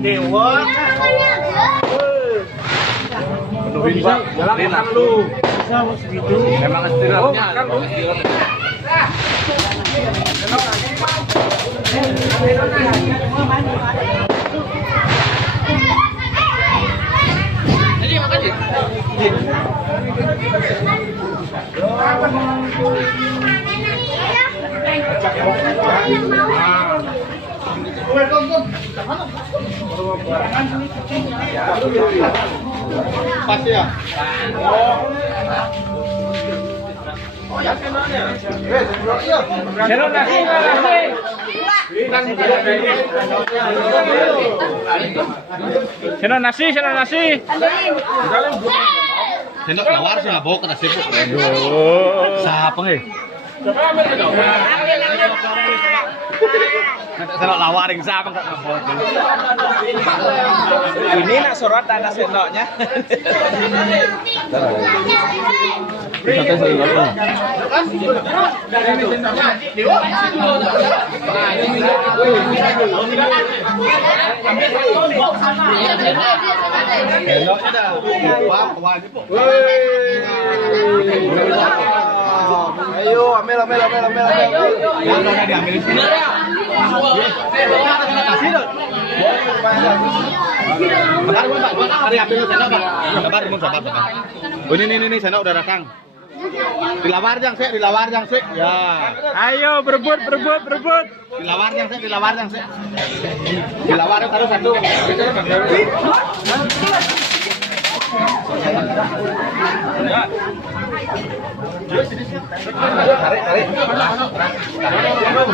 Dewa. Bisa jalan makan lu. Bisa segitu. Memang istirahatnya. Makan lu. Jadi makan sih. Pas ya. Seno nasi. Sendok lawar sih nggak bawa ke nasi bu. Siapa nih? Sendok lawar yang siapa nggak bawa? Ini nak sorot ada sendoknya. Ayo, ambil. Ini sendok udah datang. Dilawar jang sih. Ya. Ayo berebut. Dilawar jang sih. Dilawar taruh satu. Tarik.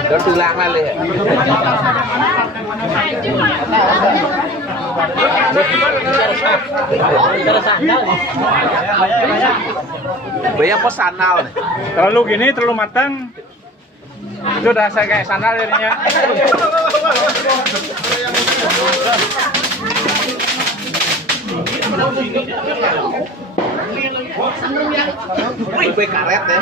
Udah tulang lali. Banyak pos sandal nih. Terlalu matang. Itu udah saya kayak sandal jadinya. Wih, gue karet ya.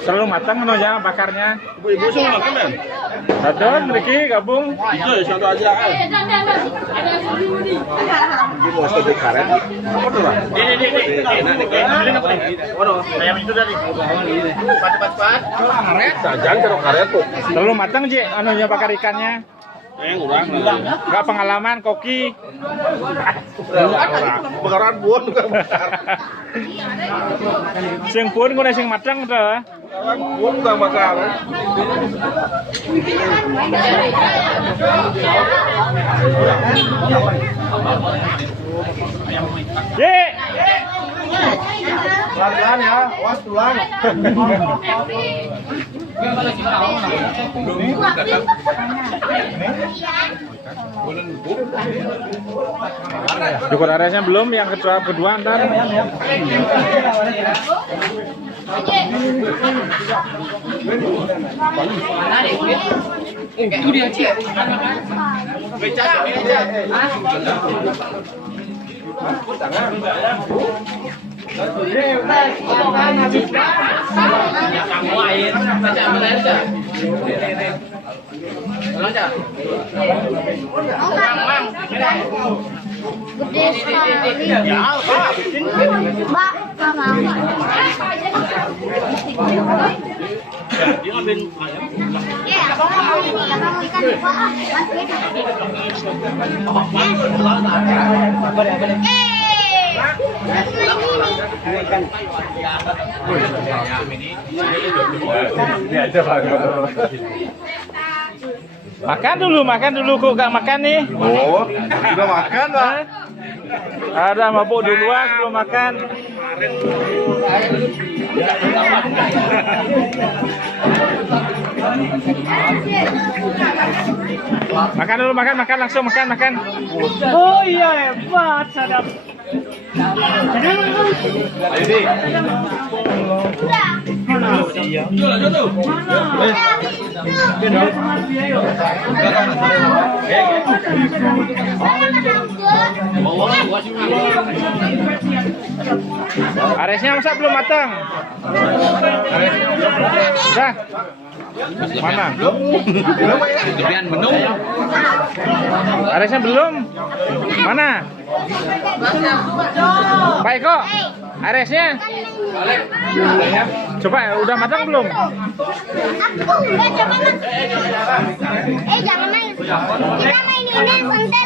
Terlalu matang aja bakarnya. Ibu semua makan kan? Satu, Riki gabung. Itu satu aja kan. Ini mau studi karet. Apa tuh lah? Ini. Ayam itu tadi. Cepat. Karet, jangan taruh karet tuh. Terlalu matang Ji, anunya bakar ikannya. Kurang. Enggak pengalaman koki. Bakaran buon juga bakar. Sing pun kuna sing matang tuh. Buon juga bakar. Ye. Pelan-pelan ya, awas tulang. Cukur aresnya belum, yang kedua ntar. Itu dia Cik. Gede sekali. Mbak, sama. Dia ngambil ayam. Ya, kamu ini ya, kamu ikan dua. Makan dulu kok gak makan nih. Oh, udah makan lah. Ada mabuk duluan sebelum makan. Makan dulu, makan langsung makan. Oh iya hebat, sadap. Ayo di. Aresnya masa belum matang? Udah. Mana? Gedean menu. Aresnya belum? Mana? Pak Eko, aresnya? Coba udah matang belum? Aku enggak coba. Jangan main. Kita main ini santai.